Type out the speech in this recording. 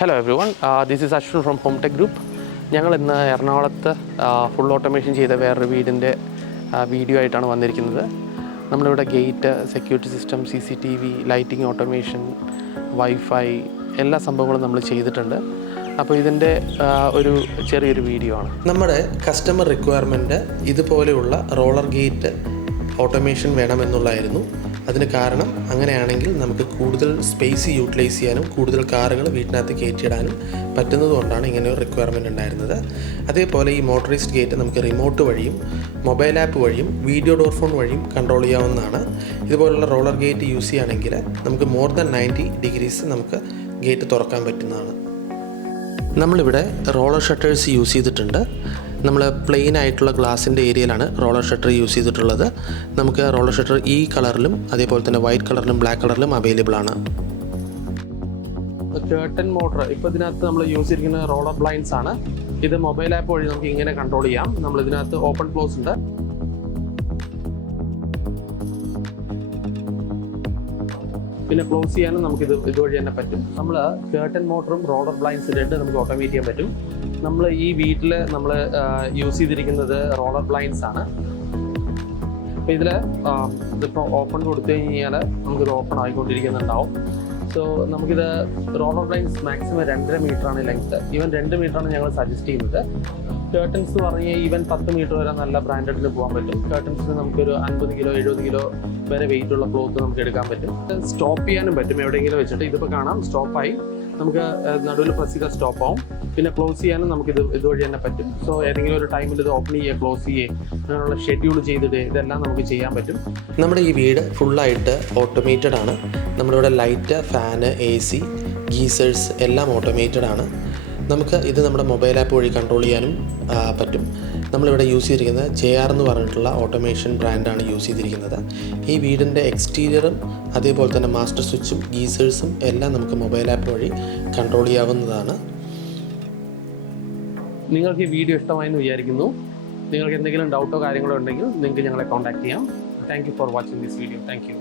Hello everyone, this is Ashwin from Home Tech Group. ഞങ്ങൾ ഇന്ന് എറണാകുളത്ത് ഫുൾ ഓട്ടോമേഷൻ ചെയ്ത വേറൊരു വീടിൻ്റെ വീഡിയോ ആയിട്ടാണ് വന്നിരിക്കുന്നത്. നമ്മളിവിടെ gate, security system, CCTV, lighting automation, wifi എല്ലാ സംഭവങ്ങളും നമ്മൾ ചെയ്തിട്ടുണ്ട്. അപ്പോൾ ഇതിൻ്റെ ഒരു ചെറിയൊരു വീഡിയോ ആണ്. നമ്മുടെ കസ്റ്റമർ റിക്വയർമെൻറ്റ് ഇതുപോലെയുള്ള റോളർ ഗേറ്റ് ഓട്ടോമേഷൻ വേണമെന്നുള്ളതായിരുന്നു. അതിന് കാരണം അങ്ങനെയാണെങ്കിൽ നമുക്ക് കൂടുതൽ സ്പേസ് യൂട്ടിലൈസ് ചെയ്യാനും കൂടുതൽ കാറുകൾ വീട്ടിനകത്ത് കയറ്റിയിടാനും പറ്റുന്നതുകൊണ്ടാണ് ഇങ്ങനെ ഒരു റിക്വയർമെൻറ്റ് ഉണ്ടായിരുന്നത്. അതേപോലെ ഈ മോട്ടറൈസ്ഡ് ഗേറ്റ് നമുക്ക് റിമോട്ട് വഴിയും മൊബൈൽ ആപ്പ് വഴിയും വീഡിയോ ഡോർ ഫോൺ വഴിയും കൺട്രോൾ ചെയ്യാവുന്നതാണ്. ഇതുപോലുള്ള റോളർ ഗേറ്റ് യൂസ് ചെയ്യുകയാണെങ്കിൽ നമുക്ക് മോർ ദാൻ 90 ഡിഗ്രീസ് നമുക്ക് ഗേറ്റ് തുറക്കാൻ പറ്റുന്നതാണ്. നമ്മളിവിടെ റോളർ ഷട്ടേഴ്സ് യൂസ് ചെയ്തിട്ടുണ്ട്. നമ്മൾ പ്ലെയിൻ ആയിട്ടുള്ള ഗ്ലാസിൻ്റെ ഏരിയയിലാണ് റോളർ ഷട്ടർ യൂസ് ചെയ്തിട്ടുള്ളത്. നമുക്ക് റോളർ ഷട്ടർ ഈ കളറിലും അതേപോലെ തന്നെ വൈറ്റ് കളറിലും ബ്ലാക്ക് കളറിലും അവൈലബിൾ ആണ്. കേർട്ടൻ മോട്ടർ ഇപ്പോൾ ഇതിനകത്ത് നമ്മൾ യൂസ് ചെയ്തിരിക്കുന്ന റോളർ ബ്ലൈൻഡ്സ് ആണ്. ഇത് മൊബൈൽ ആപ്പ് വഴി നമുക്ക് ഇങ്ങനെ കൺട്രോൾ ചെയ്യാം. നമ്മൾ ഇതിനകത്ത് ഓപ്പൺ ക്ലോസ് ഉണ്ട്. പിന്നെ ക്ലോസ് ചെയ്യാനും നമുക്ക് ഇതുവഴി തന്നെ പറ്റും. നമ്മൾ കേർട്ടൻ മോട്ടറും റോളർ ബ്ലൈൻഡ്സ് രണ്ട് നമുക്ക് ഓട്ടോമേറ്റ് ചെയ്യാൻ പറ്റും. നമ്മൾ ഈ വീട്ടിൽ നമ്മൾ യൂസ് ചെയ്തിരിക്കുന്നത് റോളർ ബ്ലൈൻഡ്സ് ആണ്. അപ്പോൾ ഇതിപ്പോൾ ഓപ്പൺ കൊടുത്തു കഴിഞ്ഞാൽ നമുക്കിത് ഓപ്പൺ ആയിക്കൊണ്ടിരിക്കുന്നുണ്ടാവും. സോ നമുക്കിത് റോളർ ബ്ലൈൻഡ്സ് മാക്സിമം 2.5 മീറ്ററാണ് ലെങ്ത്ത്. ഈവൻ 2 മീറ്ററാണ് ഞങ്ങൾ സജസ്റ്റ് ചെയ്യുന്നത്. കേർട്ടൻസ് എന്ന് പറഞ്ഞാൽ ഈവൻ 10 മീറ്റർ വരെ നല്ല ബ്രാൻഡഡിന് പോകാൻ പറ്റും. കേർട്ടൻസിന് നമുക്കൊരു 50 കിലോ 70 കിലോ വരെ വെയിറ്റ് ഉള്ള ക്ലോത്ത് നമുക്ക് എടുക്കാൻ പറ്റും. സ്റ്റോപ്പ് ചെയ്യാനും പറ്റും എവിടെയെങ്കിലും വെച്ചിട്ട്. ഇതിപ്പോൾ കാണാം സ്റ്റോപ്പായി. നമുക്ക് നടുവിൽ പ്രസ് ചെയ്താൽ സ്റ്റോപ്പ് ആവും. പിന്നെ ക്ലോസ് ചെയ്യാനും നമുക്ക് ഇതുവഴി തന്നെ പറ്റും. സോ ഏതെങ്കിലും ഒരു ടൈമിൽ ഇത് ഓപ്പൺ ചെയ്യുക, ക്ലോസ് ചെയ്യുക, അങ്ങനെയുള്ള ഷെഡ്യൂൾ ചെയ്തിട്ട് ഇതെല്ലാം നമുക്ക് ചെയ്യാൻ പറ്റും. നമ്മുടെ ഈ വീട് ഫുള്ളായിട്ട് ഓട്ടോമേറ്റഡ് ആണ്. നമ്മളിവിടെ ലൈറ്റ്, ഫാന്, AC, ഗീസേഴ്സ് എല്ലാം ഓട്ടോമേറ്റഡ് ആണ്. നമുക്ക് ഇത് നമ്മുടെ മൊബൈൽ ആപ്പ് വഴി കൺട്രോൾ ചെയ്യാനും പറ്റും. നമ്മളിവിടെ യൂസ് ചെയ്തിരിക്കുന്നത് JR എന്ന് പറഞ്ഞിട്ടുള്ള ഓട്ടോമേഷൻ ബ്രാൻഡാണ് യൂസ് ചെയ്തിരിക്കുന്നത്. ഈ വീടിൻ്റെ എക്സ്റ്റീരിയറും അതേപോലെ തന്നെ മാസ്റ്റർ സ്വിച്ചും ഗീസേഴ്സും എല്ലാം നമുക്ക് മൊബൈൽ ആപ്പ് വഴി കൺട്രോൾ ചെയ്യാവുന്നതാണ്. നിങ്ങൾക്ക് ഈ വീഡിയോ ഇഷ്ടമായെന്ന് വിചാരിക്കുന്നു. നിങ്ങൾക്ക് എന്തെങ്കിലും ഡൗട്ടോ കാര്യങ്ങളോ ഉണ്ടെങ്കിൽ നിങ്ങൾക്ക് ഞങ്ങളെ കോൺടാക്ട് ചെയ്യാം. Thank you for watching this video. Thank you.